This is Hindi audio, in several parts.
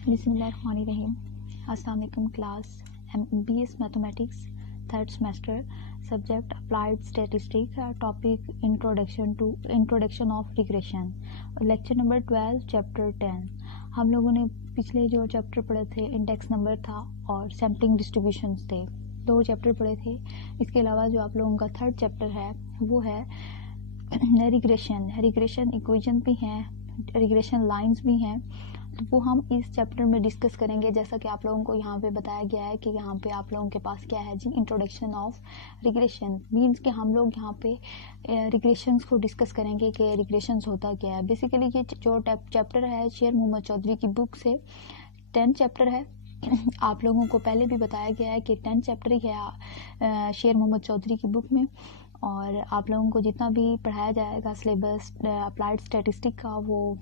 बिस्मिल्लाहिर्रहमानिर्रहीम। अस्सलाम वालेकुम class BS mathematics third semester, subject applied statistics, topic introduction of regression, lecture number 12, chapter 10। हम लोगों ने पिछले जो चैप्टर पढ़े थे इंडेक्स नंबर था और सैम्पलिंग डिस्ट्रीब्यूशंस थे, 2 चैप्टर पढ़े थे। इसके अलावा जो आप लोगों का थर्ड चैप्टर है वो है रिग्रेशन इक्वेशन भी हैं, रिग्रेशन लाइंस भी हैं, तो वो हम इस चैप्टर में डिस्कस करेंगे। जैसा कि आप लोगों को यहाँ पे बताया गया है कि यहाँ पे आप लोगों के पास क्या है जी, इंट्रोडक्शन ऑफ रिग्रेशन। मींस कि हम लोग यहाँ पे रिग्रेशंस को डिस्कस करेंगे कि रिग्रेशंस होता क्या है। बेसिकली ये जो चैप्टर है शेर मोहम्मद चौधरी की बुक से 10 चैप्टर है। आप लोगों को पहले भी बताया गया है कि 10 चैप्टर ही है शेर मोहम्मद चौधरी की बुक में, और आप लोगों को जितना भी पढ़ाया जाएगा सिलेबस अप्लाइड स्टैटिस्टिक का वो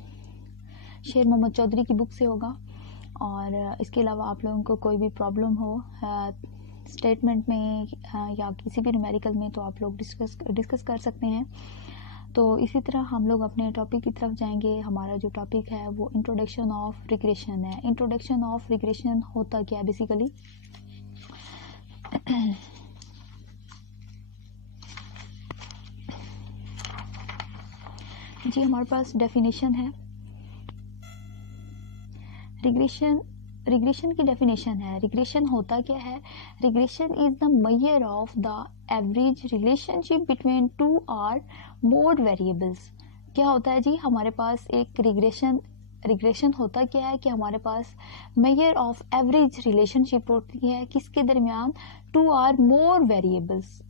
शेर मोहम्मद चौधरी की बुक से होगा। और इसके अलावा आप लोगों को कोई भी प्रॉब्लम हो स्टेटमेंट में या किसी भी न्यूमेरिकल में तो आप लोग डिस्कस कर सकते हैं। तो इसी तरह हम लोग अपने टॉपिक की तरफ जाएंगे। हमारा जो टॉपिक है वो इंट्रोडक्शन ऑफ रिग्रेशन है। इंट्रोडक्शन ऑफ रिग्रेशन होता क्या है बेसिकली, जी हमारे पास डेफिनेशन है। रिग्रेशन की डेफिनेशन है। रिग्रेशन होता क्या है? Regression is the measure of the average relationship between 2 और मोर वेरिएबल्स। क्या होता है जी, हमारे पास एक रिग्रेशन होता क्या है कि हमारे पास मेजर ऑफ एवरेज रिलेशनशिप होती है किसके दरमियान, 2 और मोर वेरिएबल्स,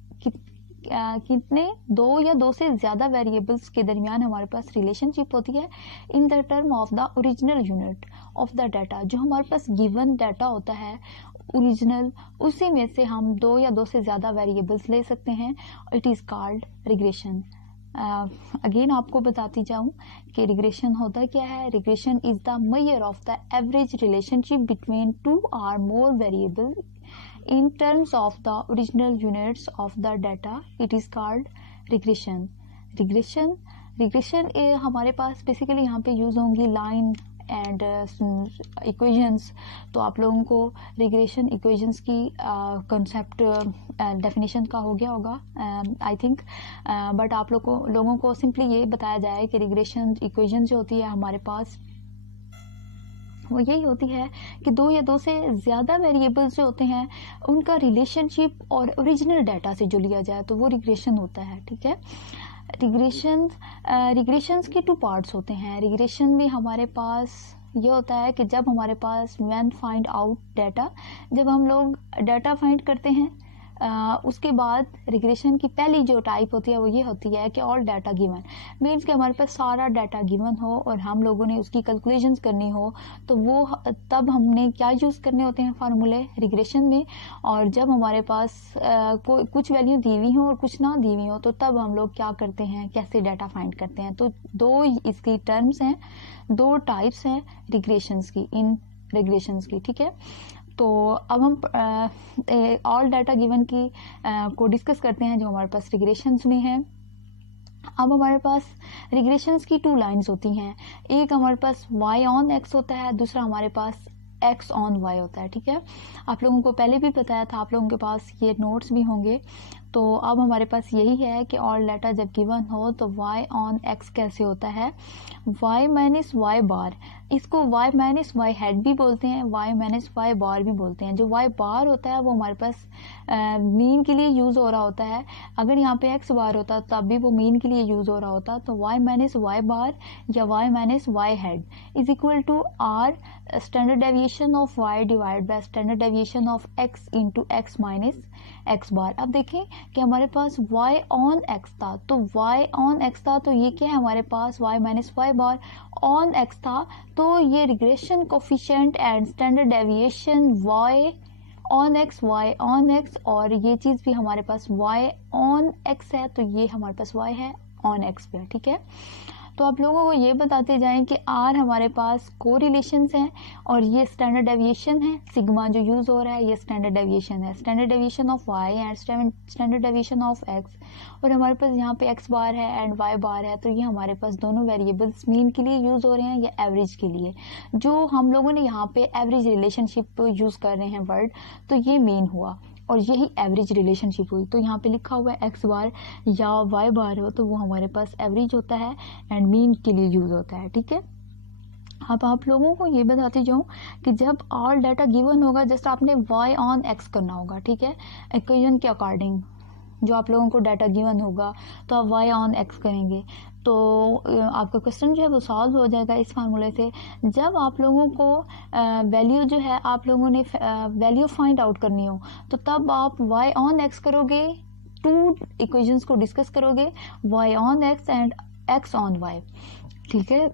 कितने, 2 या 2 से ज़्यादा वेरिएबल्स के दरमियान हमारे पास रिलेशनशिप होती है in the term of the original unit of the data. जो हमारे पास गिवन डाटा होता है ओरिजिनल, उसी में से हम 2 या 2 से ज़्यादा वेरिएबल्स ले सकते हैं। It is called regression. Again आपको बताती जाऊं कि रिग्रेशन होता क्या है। Regression is the measure of the average relationship between 2 और मोर variable in terms of the original units of the data. It is called regression. regression हमारे पास बेसिकली यहाँ पे यूज़ होंगी लाइन एंड इक्वेशंस। तो आप लोगों को रिग्रेशन इक्वेशंस की कंसेप्ट डेफिनेशन का हो गया होगा आई थिंक, बट आप लोगों को सिंपली ये बताया जाए कि रिग्रेशन इक्वेशन जो होती है हमारे पास वो यही होती है कि 2 या 2 से ज़्यादा वेरिएबल्स जो होते हैं उनका रिलेशनशिप और ओरिजिनल डाटा से जो लिया जाए तो वो रिग्रेशन होता है। ठीक है, रिग्रेशंस के 2 पार्ट्स होते हैं। रिग्रेशन में हमारे पास ये होता है कि जब हमारे पास व्हेन फाइंड आउट डाटा, जब हम लोग डाटा फाइंड करते हैं उसके बाद रिग्रेशन की पहली जो टाइप होती है वो ये होती है कि ऑल डाटा गिवन, मीन्स कि हमारे पास सारा डाटा गिवन हो और हम लोगों ने उसकी कैलकुलेशंस करनी हो तो वो तब हमने क्या यूज़ करने होते हैं फार्मूले रिग्रेशन में। और जब हमारे पास कुछ वैल्यू दी हुई हो और कुछ ना दी हुई हो तो तब हम लोग क्या करते हैं, कैसे डाटा फाइंड करते हैं। तो 2 इसकी टर्म्स हैं, 2 टाइप्स हैं रिग्रेशंस की, इन रिग्रेशंस की। ठीक है, तो अब हम ऑल डाटा गिवन की को डिस्कस करते हैं जो हमारे पास रिग्रेशंस में है। अब हमारे पास रिग्रेशंस की 2 लाइंस होती हैं। एक हमारे पास y ऑन x होता है, दूसरा हमारे पास x ऑन y होता है। ठीक है, आप लोगों को पहले भी बताया था, आप लोगों के पास ये नोट्स भी होंगे। तो अब हमारे पास यही है कि ऑल डाटा जब गिवन हो तो y ऑन x कैसे होता है, y माइनस वाई बार, इसको y माइनस वाई हेड भी बोलते हैं, y माइनस वाई बार भी बोलते हैं। जो y बार होता है वो हमारे पास मीन के लिए यूज़ हो रहा होता है। अगर यहाँ पे x बार होता तब भी वो मीन के लिए यूज़ हो रहा होता। तो y माइनस वाई बार या y minus Y head is equal to r standard deviation of y divide by standard deviation of x into x minus x bar. अब देखें कि हमारे पास y ऑन x था, तो y ऑन x था तो ये क्या है हमारे पास y minus Y bar on x था, तो ये regression coefficient and standard deviation y on x, और ये चीज़ भी हमारे पास y ऑन x है तो ये हमारे पास y है ऑन x पे। ठीक है, तो आप लोगों को ये बताते जाएं कि आर हमारे पास कोरिलेशंस हैं और ये स्टैंडर्ड डेविएशन है, सिग्मा जो यूज़ हो रहा है ये स्टैंडर्ड डेविएशन है, standard deviation of Y and standard deviation of X, और हमारे पास यहाँ पे एक्स बार है एंड वाई बार है, तो ये हमारे पास दोनों वेरिएबल्स मीन के लिए यूज़ हो रहे हैं या एवरेज के लिए। जो हम लोगों ने यहाँ पे एवरेज रिलेशनशिप यूज़ कर रहे हैं वर्ड, तो ये मीन हुआ और यही एवरेज रिलेशनशिप हुई। तो यहाँ पे लिखा हुआ है एक्स बार या वाई बार हो तो वो हमारे पास एवरेज होता है एंड मीन के लिए यूज़ होता है, ठीक है। अब आप लोगों को ये बताती जाऊँ कि जब ऑल डाटा गिवन होगा जस्ट आपने वाई ऑन एक्स करना होगा, ठीक है, इक्वेशन के अकॉर्डिंग जो आप लोगों को डाटा गिवन होगा तो आप वाई ऑन एक्स करेंगे तो आपका क्वेश्चन जो है वो सॉल्व हो जाएगा इस फार्मूले से। जब आप लोगों को वैल्यू जो है आप लोगों ने वैल्यू फाइंड आउट करनी हो तो तब आप वाई ऑन एक्स करोगे, टू इक्वेशंस को डिस्कस करोगे, Y on X and X on Y, ठीक है।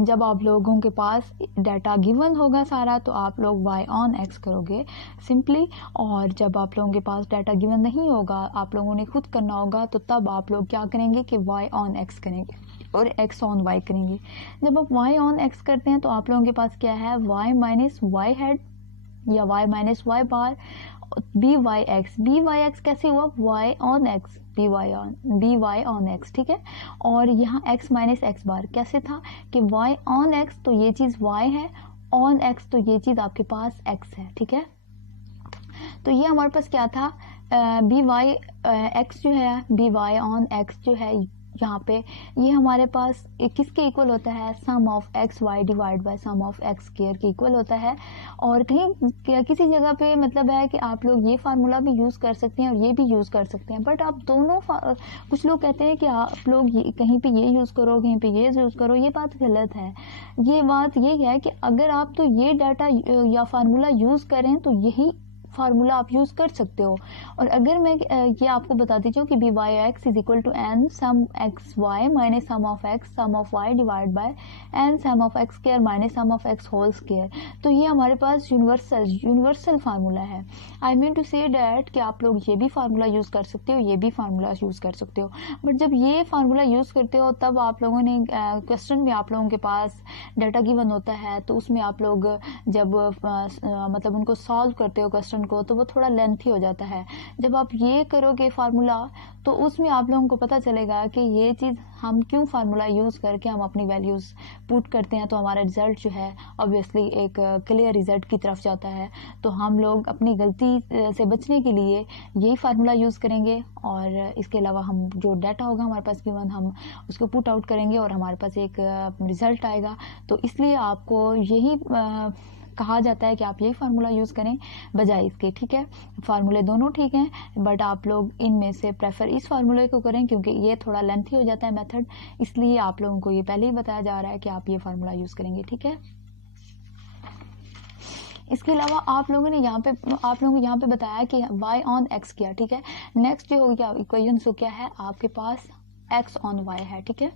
जब आप लोगों के पास डाटा गिवन होगा सारा तो आप लोग y ऑन x करोगे सिंपली, और जब आप लोगों के पास डाटा गिवन नहीं होगा आप लोगों ने खुद करना होगा तो तब आप लोग क्या करेंगे कि y ऑन x करेंगे और x ऑन y करेंगे। जब आप y ऑन x करते हैं तो आप लोगों के पास क्या है y माइनस वाई हेड या y minus Y bar B Y X कैसे हुआ y on x B Y on X, ठीक है। और यहाँ x माइनस एक्स बार कैसे था कि y ऑन x तो ये चीज़ y है, ऑन x तो ये चीज़ आपके पास x है, ठीक है। तो ये हमारे पास क्या था बी वाई एक्स जो है बी वाई ऑन एक्स जो है यहाँ पे ये हमारे पास किसके इक्वल होता है sum of x y divide by sum of x square के इक्वल होता है। और कहीं किसी जगह पे मतलब है कि आप लोग ये फार्मूला भी यूज़ कर सकते हैं और ये भी यूज़ कर सकते हैं, बट आप दोनों कुछ लोग कहते हैं कि आप लोग कहीं पे ये यूज़ करो कहीं पे ये यूज़ करो, ये बात गलत है। ये बात ये है कि अगर आप तो ये डाटा या फार्मूला यूज़ करें तो यही फार्मूला आप यूज़ कर सकते हो। और अगर मैं ये आपको बता दीजिए कि B Y X is equal to N sum X Y minus sum of Y divide by N sum of x square minus sum of X whole square, तो ये हमारे पास यूनिवर्सल फार्मूला है। I mean to say that कि आप लोग ये भी फार्मूला यूज़ कर सकते हो ये भी फार्मूला यूज़ कर सकते हो, बट जब ये फार्मूला यूज़ करते हो तब आप लोगों ने क्वेश्चन में आप लोगों के पास डाटा गिवन होता है तो उसमें आप लोग जब मतलब उनको सॉल्व करते हो क्वेश्चन को तो वो थोड़ा लेंथी हो जाता है। जब आप ये करोगे फार्मूला तो उसमें आप लोगों को पता चलेगा कि ये चीज़ हम क्यों फार्मूला यूज़ करके हम अपनी वैल्यूज़ पुट करते हैं तो हमारा रिजल्ट जो है ऑब्वियसली एक क्लियर रिजल्ट की तरफ जाता है। तो हम लोग अपनी गलती से बचने के लिए यही फार्मूला यूज़ करेंगे और इसके अलावा हम जो डाटा होगा हमारे पास गिवन हम उसको पुट आउट करेंगे और हमारे पास एक रिज़ल्ट आएगा। तो इसलिए आपको यही कहा जाता है कि आप यही फार्मूला यूज़ करें बजाय इसके, ठीक है। फार्मूले दोनों ठीक हैं बट आप लोग इनमें से प्रेफर इस फार्मूले को करें क्योंकि ये थोड़ा लेंथी हो जाता है मेथड, इसलिए आप लोगों को ये पहले ही बताया जा रहा है कि आप ये फार्मूला यूज़ करेंगे, ठीक है। इसके अलावा आप लोगों ने यहाँ पे बताया कि y ऑन x किया, ठीक है। नेक्स्ट जो हो गया इक्वेशन सो क्या है आपके पास x ऑन y है, ठीक है।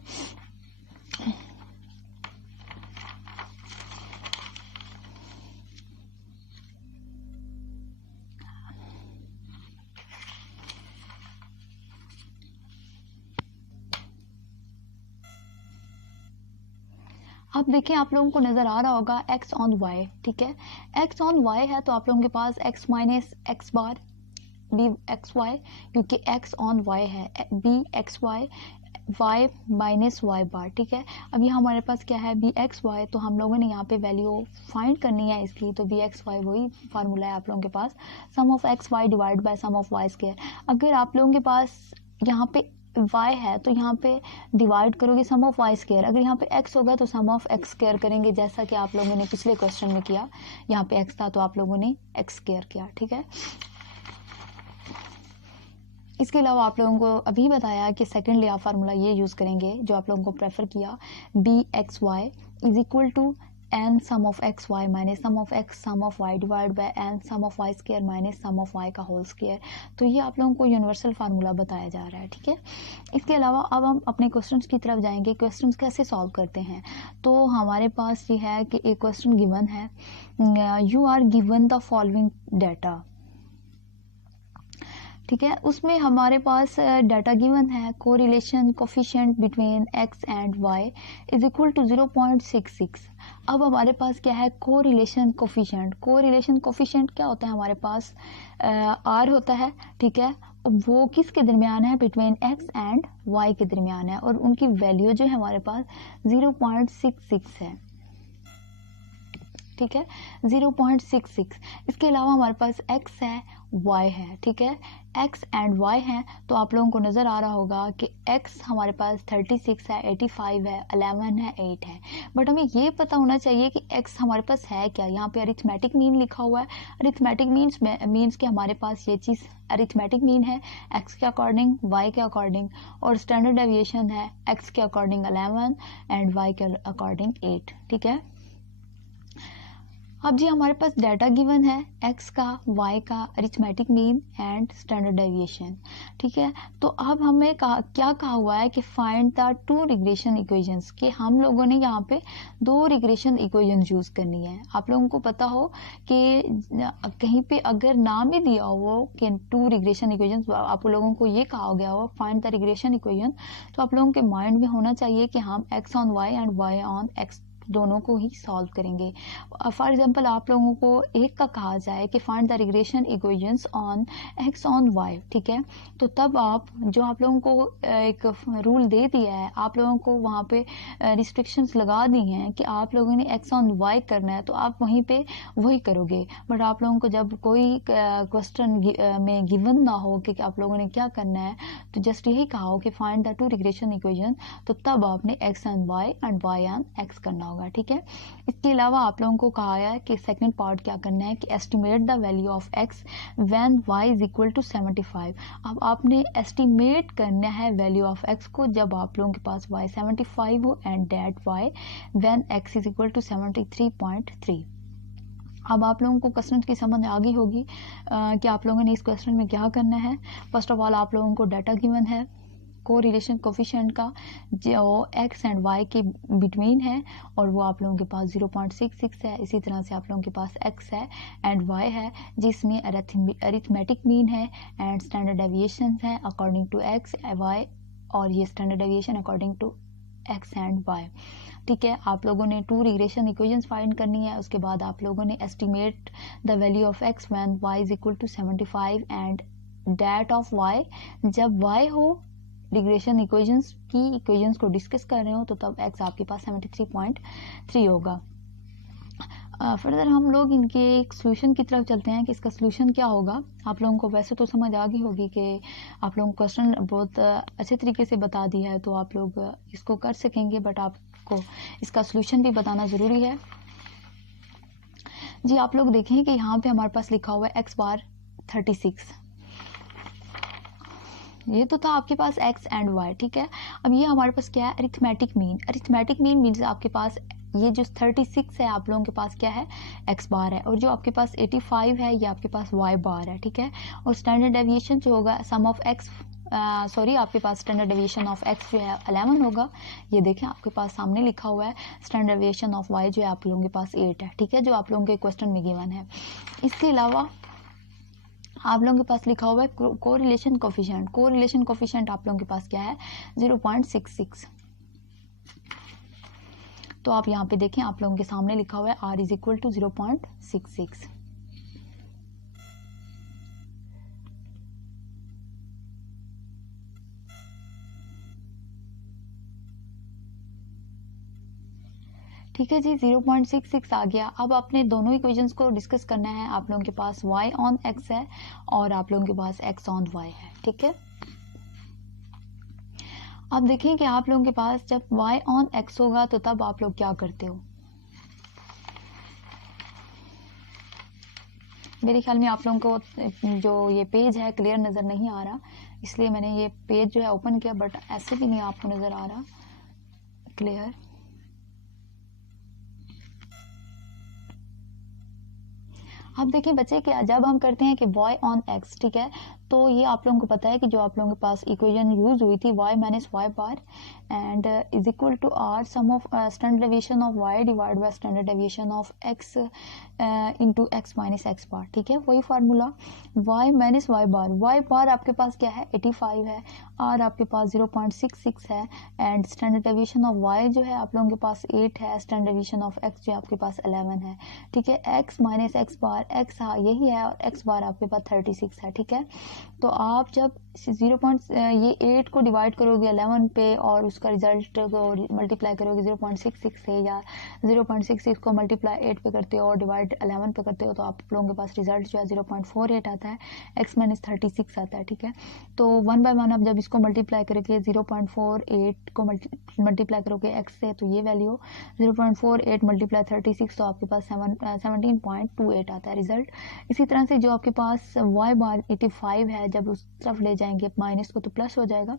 अब देखिए आप लोगों को नज़र आ रहा होगा x ऑन y, ठीक है। x ऑन y है तो आप लोगों के पास x minus x bar b x y, क्योंकि x ऑन y है b x y y minus Y bar, ठीक है। अब यहाँ हमारे पास क्या है बी एक्स वाई, तो हम लोगों ने यहाँ पे वैल्यू फाइंड करनी है इसकी, तो बी एक्स वाई वही फार्मूला है आप लोगों के पास sum of x y divide by sum of Y square. अगर आप लोगों के पास यहाँ पे y है तो यहाँ पे डिवाइड करोगे सम ऑफ वाई स्क्वायर, अगर यहाँ पे x होगा तो सम ऑफ एक्स स्क्वायर करेंगे जैसा कि आप लोगों ने पिछले क्वेश्चन में किया। यहाँ पे x था तो आप लोगों ने एक्स स्क्वायर किया, ठीक है। इसके अलावा आप लोगों को अभी बताया कि सेकेंड लेयर फार्मूला ये यूज़ करेंगे जो आप लोगों को प्रेफर किया B x Y is equal to N sum of x Y minus sum of X sum of Y divide by N sum of Y square minus sum of Y का होल स्क्वायर। तो ये आप लोगों को यूनिवर्सल फार्मूला बताया जा रहा है, ठीक है। इसके अलावा अब हम अपने क्वेश्चंस की तरफ जाएंगे, क्वेश्चंस कैसे सॉल्व करते हैं। तो हमारे पास ये है कि एक क्वेश्चन गिवन है you are given the following data, ठीक है, उसमें हमारे पास डाटा गिवन है correlation coefficient between x and y is equal to 0.66। अब हमारे पास क्या है कोरिलेशन कोफिशिएंट क्या होता है हमारे पास r होता है, ठीक है, वो किसके दरमियान है, बिटवीन x एंड y के दरमियान है, और उनकी वैल्यू जो है हमारे पास 0.66 है, ठीक है, 0.66। इसके अलावा हमारे पास x है y है, ठीक है, x एंड y है, तो आप लोगों को नज़र आ रहा होगा कि x हमारे पास 36 है, 85 है, 11 है, 8 है, बट हमें ये पता होना चाहिए कि x हमारे पास है क्या। यहाँ पे अरिथमेटिक मीन लिखा हुआ है, अरिथमेटिक मीन्स कि हमारे पास ये चीज़ अरिथमेटिक मीन है x के अकॉर्डिंग, y के अकॉर्डिंग, और स्टैंडर्ड डेविएशन है x के अकॉर्डिंग 11 एंड y के अकॉर्डिंग 8, ठीक है। अब जी हमारे पास डाटा गिवन है x का, y का, arithmetic mean and standard deviation, ठीक है। तो अब हमें क्या कहा हुआ है कि find the two regression equations, कि हम लोगों ने यहाँ पे दो रिग्रेशन इक्वेशन यूज करनी है। आप लोगों को पता हो कि कहीं पे अगर नाम ही दिया हो कि टू रिग्रेशन इक्वेशन, आप लोगों को ये कहा गया हो फाइंड द रिग्रेशन इक्वेशन, तो आप लोगों के माइंड में होना चाहिए कि हम x on y and y on x दोनों को ही सॉल्व करेंगे। फॉर एग्जांपल आप लोगों को एक का कहा जाए कि find the regression equations on x on y, ठीक है, तो तब आप जो आप लोगों को एक रूल दे दिया है, आप लोगों को वहाँ पे रिस्ट्रिक्शंस लगा दी हैं कि आप लोगों ने x ऑन y करना है, तो आप वहीं पे वही करोगे। बट आप लोगों को जब कोई क्वेश्चन में गिवन ना हो कि आप लोगों ने क्या करना है, तो जस्ट यही कहा हो कि find the two regression equation, तो तब आपने x on y and y on x करना होगा, ठीक है। इसके अलावा आप लोगों को कहा है कि सेकंड पार्ट क्या करना है कि estimate the value of x when y is equal to 75। अब आपने एस्टिमेट करना है वैल्यू ऑफ x को जब आप लोगों के पास y 75 हो and that y when x is equal to 73.3। अब आप लोगों को क्वेश्चन की समझ आ गई होगी कि आप लोगों ने इस क्वेश्चन में क्या करना है। फर्स्ट ऑफ ऑल आप लोगों को डाटा गिवन है कोरिलेशन कोफिशिएंट का जो x एंड y के बिटवीन है, और वो आप लोगों के पास 0.66 है। इसी तरह से आप लोगों के पास x है एंड y है जिसमें अरिथमेटिक मीन है एंड स्टैंडर्ड डेविएशन है अकॉर्डिंग टू x y, और ये standard deviation according to x and y, ठीक है। आप लोगों ने टू रिग्रेशन इक्वेशंस फाइंड करनी है। उसके बाद आप लोगों ने estimate the value of x when y is equal to 75 and that of y, जब y हो रिग्रेशन इक्वेशंस की इक्वेशंस को डिस्कस कर रहे हो तो तब x आपके पास 73.3 होगा। फर्दर हम लोग इनके एक सोल्यूशन की तरफ चलते हैं कि इसका सोल्यूशन क्या होगा। आप लोगों को वैसे तो समझ आ गई होगी कि आप लोगों को क्वेश्चन बहुत अच्छे तरीके से बता दिया है, तो आप लोग इसको कर सकेंगे, बट आपको इसका सोल्यूशन भी बताना ज़रूरी है। जी आप लोग देखें कि यहाँ पे हमारे पास लिखा हुआ है x बार 36, ये तो था आपके पास x एंड y, ठीक है। अब ये हमारे पास क्या है अरिथमेटिक मीन मीन्स आपके पास ये जो 36 है आप लोगों के पास क्या है x बार है, और जो आपके पास 85 है ये आपके पास y बार है, ठीक है। और स्टैंडर्ड डेविएशन जो होगा सम ऑफ x आपके पास स्टैंडर्ड डेविएशन ऑफ x जो है 11 होगा, ये देखें आपके पास सामने लिखा हुआ है। स्टैंडर्ड डेविएशन ऑफ y जो है आप लोगों के पास 8 है, ठीक है, जो आप लोगों के क्वेश्चन में गिवन है। इसके अलावा आप लोगों के पास लिखा हुआ है कोरिलेशन कोफिशिएंट आप लोगों के पास क्या है 0.66। तो आप यहाँ पे देखें आप लोगों के सामने लिखा हुआ है r इज इक्वल टू 0.66। ठीक है जी 0.66 आ गया। अब आपने दोनों इक्वेशंस को डिस्कस करना है। आप लोगों के पास y ऑन x है और आप लोगों के पास x ऑन y है, ठीक है। अब देखें कि आप लोगों के पास जब y ऑन x होगा तो तब आप लोग क्या करते हो। मेरे ख्याल में आप लोगों को जो ये पेज है क्लियर नज़र नहीं आ रहा, इसलिए मैंने ये पेज जो है ओपन किया, बट ऐसे भी नहीं आपको नज़र आ रहा क्लियर। अब देखिए बच्चे कि जब हम करते हैं कि y ऑन x, ठीक है, तो ये आप लोगों को पता है कि जो आप लोगों के पास इक्वेशन यूज हुई थी y minus Y bar and is equal to r sum of standard deviation of Y divide by standard deviation of x into x minus x bar. ठीक है, वही formula y minus Y bar आपके पास क्या है 85 है, आर आपके पास 0.66 है, and standard deviation of Y जो है आप लोगों के पास 8 है, स्टैंडर्ड डेविएशन ऑफ एक्स जो है आपके पास 11 है। ठीक है, एक्स माइनस एक्स बार, एक्स यही है और एक्स बार आपके पास 36 है। ठीक है, तो आप जब 8 को डिवाइड करोगे 11 पे और उसका रिजल्ट को मल्टीप्लाई करोगे 0.66 से, या 0.66 को मल्टीप्लाई 8 पे करते हो और डिवाइड 11 पे करते हो, तो आप लोगों के पास रिजल्ट जो है 0.48 आता है, x माइनस 36 आता है। ठीक है, तो 1 बाय 1 आप जब इसको मल्टीप्लाई करोगे 0.48 को मल्टीप्लाई करोगे x से, तो ये वैल्यू 0.48 मल्टीप्लाई 36, तो आपके पास 17.28 आता है रिजल्ट। इसी तरह से जो आपके पास y बार 85 है, जब उस तरफ ले जाएंगे माइनस को तो प्लस हो जाएगा,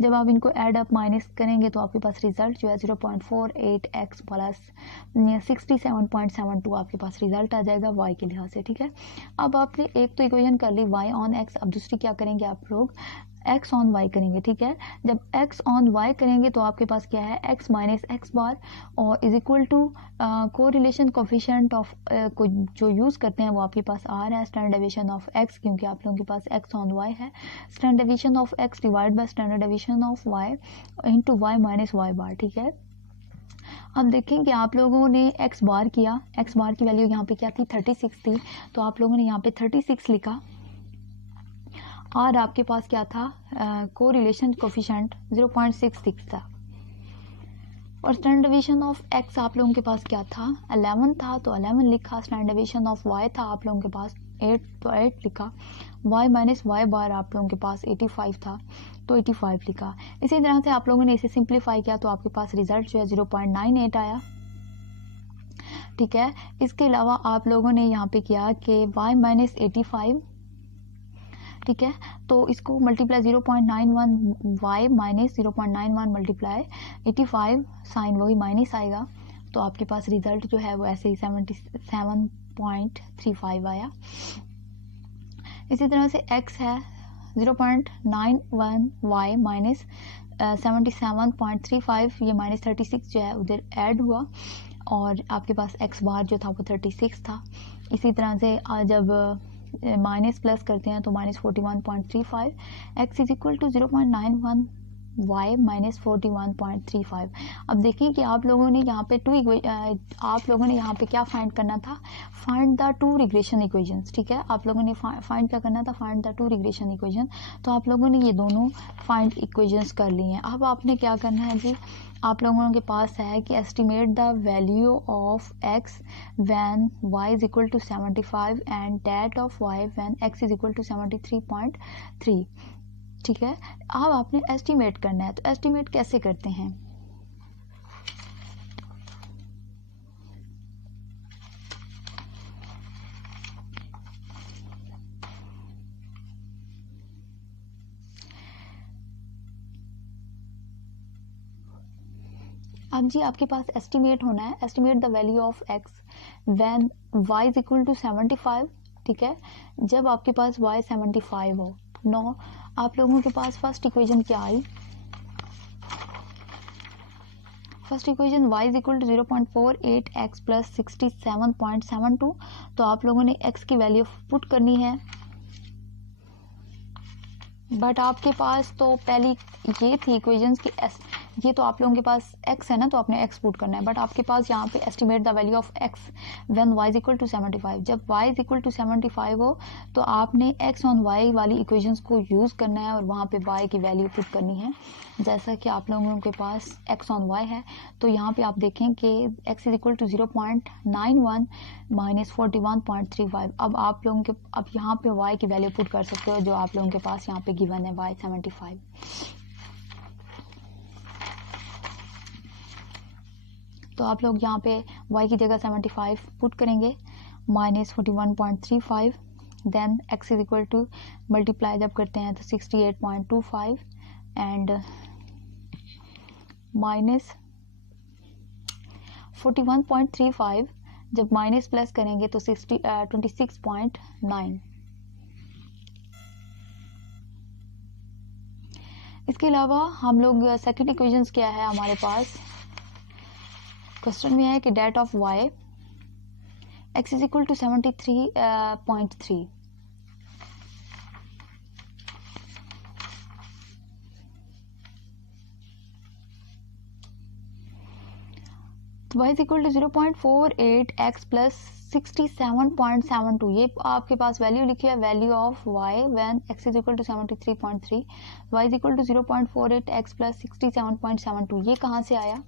जब आप इनको ऐड अप माइनस करेंगे तो आपके पास रिजल्ट जो है 0.48x प्लस 67.72 आपके पास रिजल्ट आ जाएगा y के लिहाज से। ठीक है, अब आपने एक तो इक्वेशन कर ली y ऑन x, अब दूसरी क्या करेंगे आप लोग x ऑन y करेंगे। ठीक है, जब x ऑन y करेंगे तो आपके पास क्या है x माइनस एक्स बार और is equal to correlation coefficient of को जो यूज़ करते हैं वो आपके पास r है, स्टैंडर्ड डेविएशन ऑफ x, क्योंकि आप लोगों के पास x ऑन y है, standard deviation of x divide by standard deviation of y into y minus y bar. ठीक है, अब देखें कि आप लोगों ने x बार किया, x बार की वैल्यू यहाँ पे क्या थी 36 थी, तो आप लोगों ने यहाँ पे 36 लिखा, और आपके पास क्या था कोरिलेशन कोफिशिएंट 0.66 था, और स्टैंडर्ड डेविएशन ऑफ x आप लोगों के पास क्या था 11 था, तो 11 लिखा, स्टैंडर्ड डेविएशन ऑफ y था आप लोगों के पास 8, तो 8 लिखा, y माइनस y बार आप लोगों के पास 85 था, तो 85 लिखा। इसी तरह से आप लोगों ने इसे सिंप्लीफाई किया तो आपके पास रिजल्ट जो है 0.98 आया। ठीक है, इसके अलावा आप लोगों ने यहाँ पे किया कि y माइनस 85, ठीक है, तो इसको multiply 0.91 y minus 0.91 multiply 85 sign वही माइनस आएगा, तो आपके पास रिजल्ट जो है वो ऐसे ही 77.35 आया। इसी तरह से x है 0.91 y माइनस 77.35, ये माइनस 36 जो है उधर ऐड हुआ और आपके पास x बार जो था वो 36 था। इसी तरह से जब माइनस प्लस करते हैं तो minus 41.35, x is equal to 0.91 y minus 41.35। अब देखिए कि आप लोगों ने यहाँ पे आप लोगों ने यहाँ पे क्या फाइंड करना था, find the two regression equations. ठीक है, आप लोगों ने फाइंड क्या करना था, find the two regression equation, तो आप लोगों ने ये दोनों फाइंड इक्वेशंस कर ली हैं। अब आपने क्या करना है जी, आप लोगों के पास है कि estimate the value of x when y is equal to 75 and that of y when x is equal to 73.3। ठीक है, अब आपने एस्टिमेट करना है, तो एस्टिमेट कैसे करते हैं, अब जी आपके पास एस्टिमेट होना है, estimate the value of x when y is equal to 75। ठीक है, जब आपके पास y 75 हो। नो, आप लोगों के पास फर्स्ट इक्वेशन क्या आई, first equation y is equal to 0.48x plus 67.72, तो आप लोगों ने x की वैल्यू पुट करनी है, बट आपके पास तो पहली ये थी इक्वेशंस की ये तो आप लोगों के पास x है ना, तो आपने x पुट करना है, बट आपके पास यहाँ पे estimate the value of x when y is equal to 75, जब y इज इक्वल टू 75 हो तो आपने x ऑन y वाली इक्वेशंस को यूज़ करना है और वहाँ पे y की वैल्यू पुट करनी है। जैसा कि आप लोगों के पास x ऑन y है, तो यहाँ पे आप देखें कि x is equal to 0.91 minus 41.35। अब आप लोगों के यहाँ पे y की वैल्यू पुट कर सकते हो जो आप लोगों के पास यहाँ पे गिवन है y 75। तो आप लोग यहाँ पे y की जगह 75 पुट करेंगे, minus 41.35, then x is equal to multiply जब करते हैं तो 68.25 एंड माइनस 41.35, जब माइनस प्लस करेंगे तो 26.9। इसके अलावा हम लोग सेकंड इक्वेशंस क्या है हमारे पास, क्वेश्चन में है कि that of y x is equal to 73.3। y is equal to 0.48 x plus 67.72। ये आपके पास वैल्यू लिखी है, value of y when x is equal to 73.3, y is equal to 0.48 x plus 67.72। ये कहाँ से आया?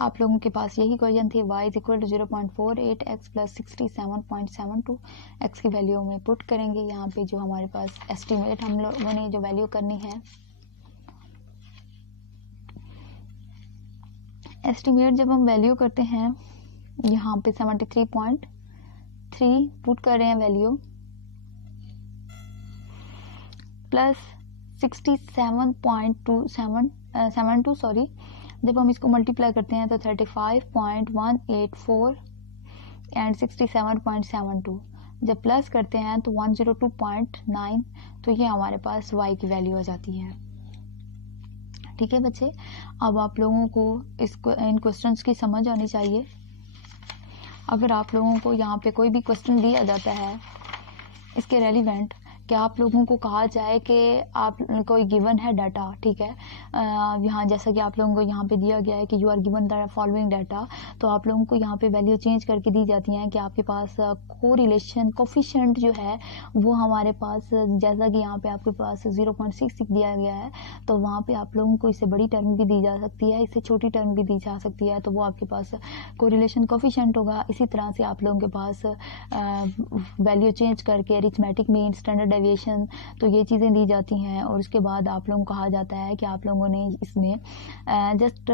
आप लोगों के पास यही क्वेश्चन थी, y is equal to 0.48 x plus 67.72। x की वैल्यू में पुट करेंगे यहाँ पे, जो हमारे पास एस्टिमेट हम लोगों ने जो वैल्यू करनी है, एस्टिमेट जब हम वैल्यू करते हैं यहाँ पे 73.3 पुट कर रहे हैं वैल्यू, प्लस 67.72 सॉरी, जब हम इसको मल्टीप्लाई करते हैं तो 35.184 एंड 67.72, जब प्लस करते हैं तो 102.9, तो ये हमारे पास y की वैल्यू आ जाती है। ठीक है बच्चे, अब आप लोगों को इन क्वेश्चंस की समझ आनी चाहिए। अगर आप लोगों को यहाँ पे कोई भी क्वेश्चन दिया जाता है इसके रेलिवेंट, कि आप लोगों को कहा जाए कि आप कोई गिवन है डाटा, ठीक है, यहाँ जैसा कि आप लोगों को यहाँ पे दिया गया है कि you are given the following data, तो आप लोगों को यहाँ पे वैल्यू चेंज करके दी जाती हैं कि आपके पास कोरिलेशन कोफिशिएंट जो है वो हमारे पास, जैसा कि यहाँ पे आपके पास 0.66 दिया गया है, तो वहाँ पे आप लोगों को इससे बड़ी टर्म भी दी जा सकती है, इससे छोटी टर्म भी दी जा सकती है, तो वो आपके पास कोरिलेशन कोफिशिएंट होगा। इसी तरह से आप लोगों के पास वैल्यू चेंज करके अरिथमेटिक मीन, स्टैंडर्ड डेविएशन, तो ये चीज़ें दी जाती हैं। और उसके बाद आप लोगों को कहा जाता है कि आप लोगों ने इसमें जस्ट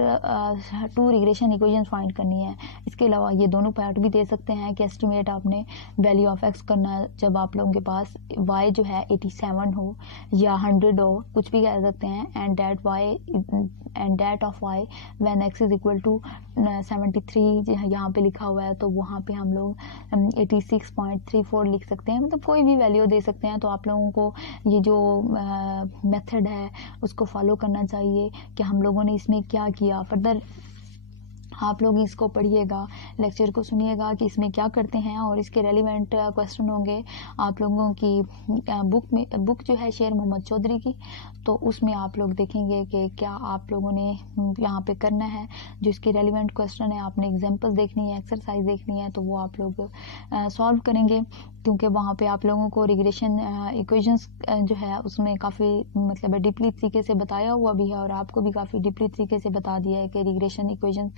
2 रिग्रेशन इक्वेशन फाइंड करनी है। इसके अलावा ये दोनों पार्ट भी दे सकते हैं कि एस्टिमेट आपने वैल्यू ऑफ एक्स करना जब आप लोगों के पास y जो है 87 हो या 100 हो, कुछ भी कह सकते हैं, and that of y when x is equal to 73 यहाँ पे लिखा हुआ है, तो वहाँ पे हम लोग 86.34 लिख सकते हैं, मतलब कोई भी वैल्यू दे सकते हैं। तो आप लोगों को ये जो मेथड है उसको फॉलो करना चाहिए कि हम लोगों ने इसमें क्या किया। फर्दर आप लोग इसको पढ़िएगा, लेक्चर को सुनिएगा कि इसमें क्या करते हैं, और इसके रेलिवेंट क्वेश्चन होंगे आप लोगों की बुक जो है शेर मोहम्मद चौधरी की, तो उसमें आप लोग देखेंगे कि क्या आप लोगों ने यहाँ पे करना है। जो इसके रेलिवेंट क्वेश्चन है, आपने एग्जांपल्स देखनी है, एक्सरसाइज देखनी है, तो वो आप लोग सॉल्व करेंगे, क्योंकि वहाँ पे आप लोगों को रिग्रेशन इक्वेशंस जो है उसमें काफ़ी मतलब डीपली तरीके से बताया हुआ भी है, और आपको भी काफ़ी डीपली तरीके से बता दिया है कि रिग्रेशन इक्वेशंस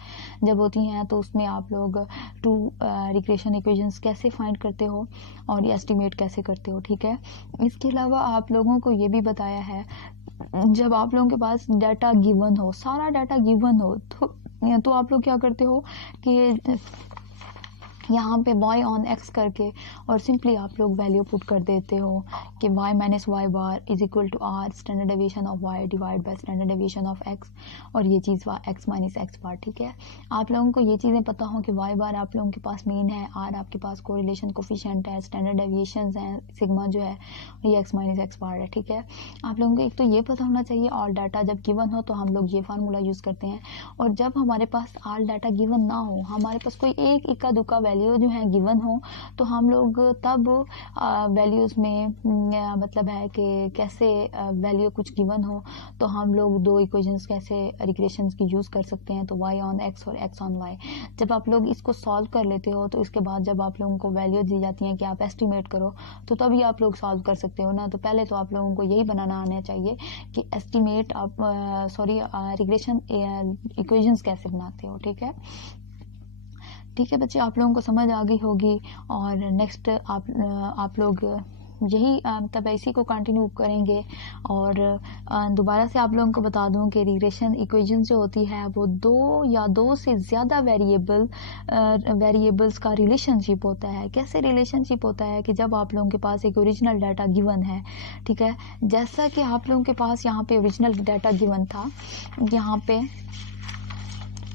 जब होती हैं तो उसमें आप लोग 2 रिग्रेशन इक्वेशंस कैसे फाइंड करते हो और एस्टिमेट कैसे करते हो। ठीक है, इसके अलावा आप लोगों को ये भी बताया है, जब आप लोगों के पास डाटा गिवन हो, सारा डाटा गिवन हो, तो आप लोग क्या करते हो कि यहाँ पे y ऑन x करके और सिंपली आप लोग वैल्यू पुट कर देते हो कि y minus Y bar is equal to r standard deviation of y divide by standard deviation of x, और ये चीज़ x माइनस x बार। ठीक है, आप लोगों को ये चीज़ें पता हो कि y बार आप लोगों के पास मीन है, r आपके पास कोरिलेशन कोफिशिएंट है, स्टैंडर्ड डेविएशंस हैं, सिग्मा जो है ये x माइनस x बार है। ठीक है, आप लोगों को एक तो ये पता होना चाहिए, और डाटा जब गिवन हो तो हम लोग ये फार्मूला यूज़ करते हैं, और जब हमारे पास ऑल डाटा गिवन ना हो, हमारे पास कोई एक इक्का दुक्का वैल्यू जो है गिवन हो, तो हम लोग तब वैल्यूज़ में मतलब है कि कैसे वैल्यू कुछ गिवन हो तो हम लोग 2 इक्वेशंस कैसे रिग्रेशंस की यूज़ कर सकते हैं, तो y ऑन x और x ऑन y। जब आप लोग इसको सॉल्व कर लेते हो तो इसके बाद जब आप लोगों को वैल्यू दी जाती हैं कि आप एस्टिमेट करो, तो तभी आप लोग सॉल्व कर सकते हो ना। तो पहले तो आप लोगों को यही बनाना आना चाहिए कि एस्टिमेट आप रिग्रेशन इक्वेशंस कैसे बनाते हो। ठीक है बच्चे, आप लोगों को समझ आ गई होगी, और नेक्स्ट आप लोग यही तब इसी को कंटिन्यू करेंगे। और दोबारा से आप लोगों को बता दूं कि रिग्रेशन इक्वेशन जो होती है वो 2 या 2 से ज़्यादा वेरिएबल्स का रिलेशनशिप होता है। कैसे रिलेशनशिप होता है कि जब आप लोगों के पास एक ओरिजिनल डाटा गिवन है, ठीक है, जैसा कि आप लोगों के पास यहाँ पे ओरिजिनल डाटा गिवन था, यहाँ पे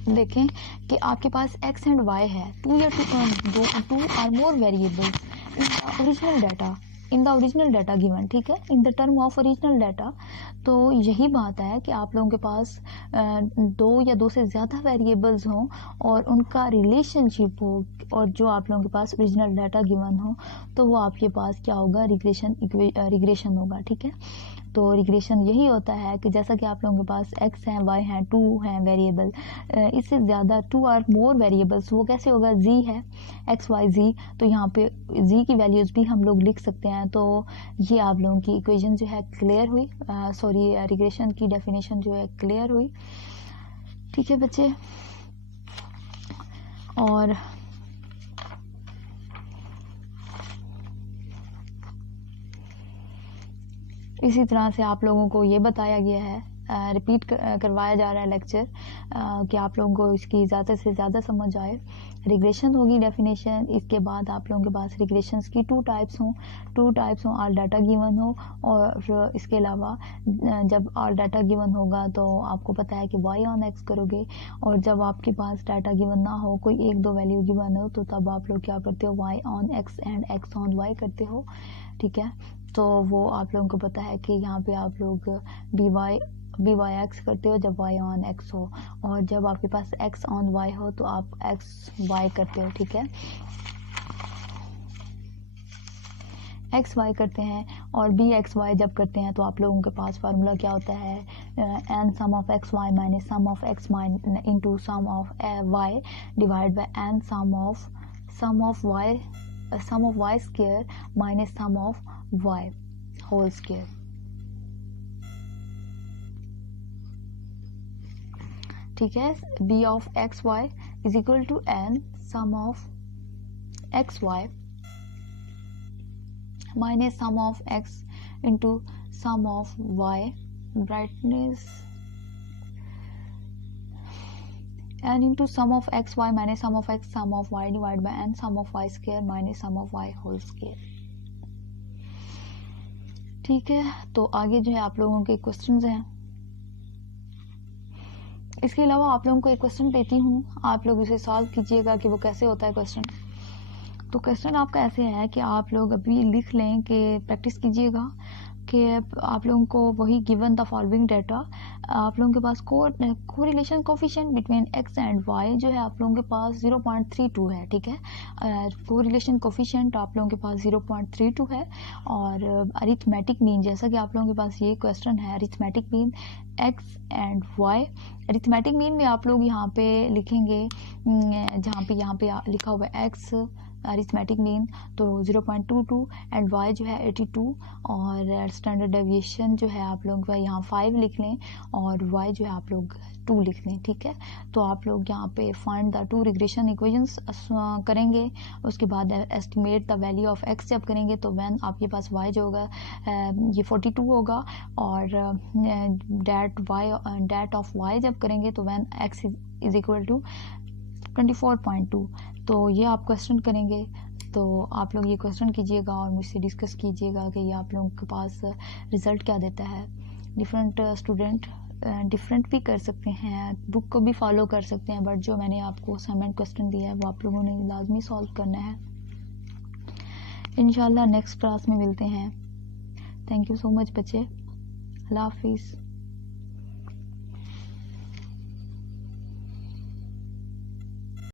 देखें कि आपके पास x एंड y है, 2 या 2 और मोर variables in original data. In the original data given, ठीक है, in the term of original data. तो यही बात है कि आप लोगों के पास दो या दो से ज़्यादा वेरिएबल्स हों और उनका रिलेशनशिप हो, और जो आप लोगों के पास ओरिजिनल डाटा गिवन हो, तो वो आपके पास क्या होगा, रिग्रेशन होगा, ठीक है। तो रिग्रेशन यही होता है कि जैसा कि आप लोगों के पास x हैं, y हैं, 2 हैं वेरिएबल, इससे ज़्यादा 2 आर मोर वेरिएबल्स, वो कैसे होगा, z है, x y z, तो यहाँ पे z की वैल्यूज़ भी हम लोग लिख सकते हैं। तो ये आप लोगों की इक्वेशन जो है क्लियर हुई, रिग्रेशन की डेफिनेशन जो है क्लियर हुई, ठीक है बच्चे। और इसी तरह से आप लोगों को ये बताया गया है, रिपीट करवाया जा रहा है लेक्चर, कि आप लोगों को इसकी ज़्यादा से ज़्यादा समझ आए। रिग्रेशन होगी डेफिनेशन, इसके बाद आप लोगों के पास रिग्रेशंस की टू टाइप्स हों, ऑल डाटा गिवन हो, और इसके अलावा जब ऑल डाटा गिवन होगा तो आपको पता है कि y ऑन x करोगे, और जब आपके पास डाटा गिवन ना हो, कोई एक दो वैल्यू गिवन हो, तो तब आप लोग क्या करते हो, y on x and x on y करते हो, ठीक है। तो वो आप लोगों को पता है कि यहाँ पे आप लोग बी वाई एक्स करते हो जब y ऑन x हो, और जब आपके पास x ऑन y हो तो आप x y करते हो, ठीक है, x y करते हैं। और बी एक्स वाई जब करते हैं तो आप लोगों के पास फार्मूला क्या होता है, n sum of x Y minus sum of x into sum of Y divide by N sum of Y square minus sum of y whole square, ठीक है। b of x Y is equal to n sum of x Y minus sum of x into sum of y, brightness, n into sum of x Y minus sum of x sum of y divide by n sum of y square minus sum of y whole square, ठीक है। तो आगे जो है आप लोगों के क्वेश्चंस हैं। इसके अलावा आप लोगों को एक क्वेश्चन देती हूँ, आप लोग उसे सॉल्व कीजिएगा कि वो कैसे होता है क्वेश्चन। तो क्वेश्चन आपका ऐसे है कि आप लोग अभी लिख लें कि प्रैक्टिस कीजिएगा कि आप लोगों को वही गिवन द फॉलोइंग डाटा, आप लोगों के पास correlation coefficient between x and y जो है आप लोगों के पास 0.32 है, ठीक है। कोरिलेशन कोफिशिएंट आप लोगों के पास 0.32 है। और अरिथमेटिक मीन, जैसा कि आप लोगों के पास ये क्वेश्चन है, arithmetic mean x and y, arithmetic mean में आप लोग यहाँ पे लिखेंगे, जहाँ पे यहाँ पे लिखा हुआ है x अरिथमेटिक मीन तो 0.22 एंड y जो है 82, और स्टैंडर्ड डेविएशन जो है आप लोग यहाँ 5 लिख लें, और y जो है आप लोग 2 लिख लें, ठीक है। तो आप लोग यहाँ पे find the two regression equations करेंगे, उसके बाद estimate the value of x जब करेंगे तो व्हेन आपके पास y जो होगा ये 42 होगा, और डेट ऑफ y जब करेंगे तो when x is equal to 24.2। तो ये आप क्वेश्चन करेंगे, तो आप लोग ये क्वेश्चन कीजिएगा और मुझसे डिस्कस कीजिएगा कि ये आप लोगों के पास रिज़ल्ट क्या देता है। डिफरेंट स्टूडेंट डिफरेंट भी कर सकते हैं, बुक को भी फॉलो कर सकते हैं, बट जो मैंने आपको असाइनमेंट क्वेश्चन दिया है वो आप लोगों ने लाजमी सॉल्व करना है। इंशाल्लाह नेक्स्ट क्लास में मिलते हैं। थैंक यू सो मच बच्चे, अल्लाह हाफिज़।